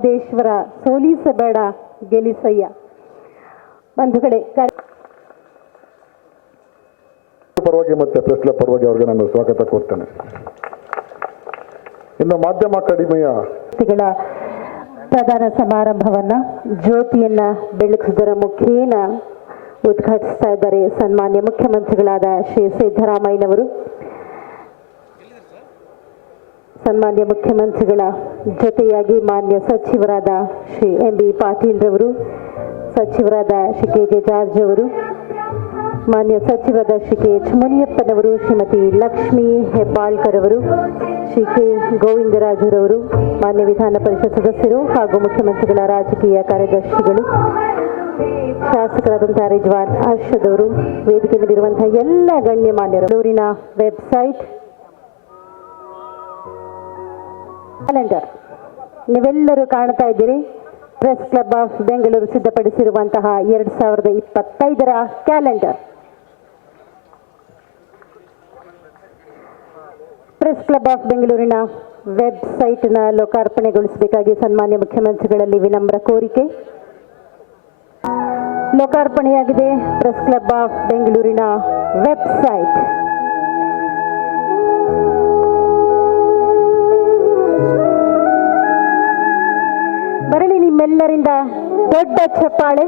ಮಹದೇಶ್ವರ ಸೋಲಿಸಬೇಡ ಗೆಲಿಸಯ್ಯ. ಬಂಧುಗಳೇ, ಪರವಾಗಿ ಮತ್ತೆ ಪ್ರೆಸ್ ಕ್ಲಬ್ ಪರವಾಗಿ ಅವರಿಗೆ ನಾನು ಸ್ವಾಗತ ಕೊಡ್ತೇನೆ. ಇನ್ನು ಮಾಧ್ಯಮ ಅಕಾಡೆಮಿಯ ಪ್ರಧಾನ ಸಮಾರಂಭವನ್ನ ಜ್ಯೋತಿಯನ್ನ ಬೆಳಗಿಸುವುದರ ಮುಖೇನ ಉದ್ಘಾಟಿಸ್ತಾ ಇದ್ದಾರೆ ಸನ್ಮಾನ್ಯ ಮುಖ್ಯಮಂತ್ರಿಗಳಾದ ಶ್ರೀ ಸಿದ್ದರಾಮಯ್ಯನವರು. ಸನ್ಮಾನ್ಯ ಮುಖ್ಯಮಂತ್ರಿಗಳ ಜೊತೆಯಾಗಿ ಮಾನ್ಯ ಸಚಿವರಾದ ಶ್ರೀ ಎಂ.ಬಿ. ಪಾಟೀಲ್ ರವರು, ಸಚಿವರಾದ ಶ್ರೀ ಕೆ.ಜೆ. ಜಾರ್ಜ್ ಅವರು, ಮಾನ್ಯ ಸಚಿವರಾದ ಶ್ರೀ ಕೆ.ಎಚ್. ಮುನಿಯಪ್ಪನವರು, ಶ್ರೀಮತಿ ಲಕ್ಷ್ಮೀ ಹೆಬ್ಬಾಳ್ಕರ್ ಅವರು, ಶ್ರೀ ಕೆ. ಗೋವಿಂದರಾಜರವರು, ಮಾನ್ಯ ವಿಧಾನ ಪರಿಷತ್ ಸದಸ್ಯರು ಹಾಗೂ ಮುಖ್ಯಮಂತ್ರಿಗಳ ರಾಜಕೀಯ ಕಾರ್ಯದರ್ಶಿಗಳು, ಶಾಸಕರಾದಂತಹ ರಿಜ್ವಾನ್ ಅರ್ಷದ್ ಅವರು, ವೇದಿಕೆ ಮೇಲಿರುವಂತಹ ಎಲ್ಲ ಗಣ್ಯಮಾನ್ಯರು, ಬೆಂಗಳೂರಿನ ವೆಬ್ಸೈಟ್ ಕ್ಯಾಲೆಂಡರ್ ನೀವೆಲ್ಲರೂ ಕಾಣ್ತಾ ಇದ್ದೀರಿ. ಪ್ರೆಸ್ ಕ್ಲಬ್ ಆಫ್ ಬೆಂಗಳೂರು ಸಿದ್ಧಪಡಿಸಿರುವಂತಹ 2025ರ ಕ್ಯಾಲೆಂಡರ್. ಪ್ರೆಸ್ ಕ್ಲಬ್ ಆಫ್ ಬೆಂಗಳೂರಿನ ವೆಬ್ಸೈಟ್ನ ಲೋಕಾರ್ಪಣೆಗೊಳಿಸಬೇಕಾಗಿ ಸನ್ಮಾನ್ಯ ಮುಖ್ಯಮಂತ್ರಿಗಳಲ್ಲಿ ವಿನಮ್ರ ಕೋರಿಕೆ. ಲೋಕಾರ್ಪಣೆಯಾಗಿದೆ ಪ್ರೆಸ್ ಕ್ಲಬ್ ಆಫ್ ಬೆಂಗಳೂರಿನ ವೆಬ್ಸೈಟ್. ಬರಲಿ ನಿಮ್ಮೆಲ್ಲರಿಂದ ದೊಡ್ಡ ಚಪ್ಪಾಳೆ.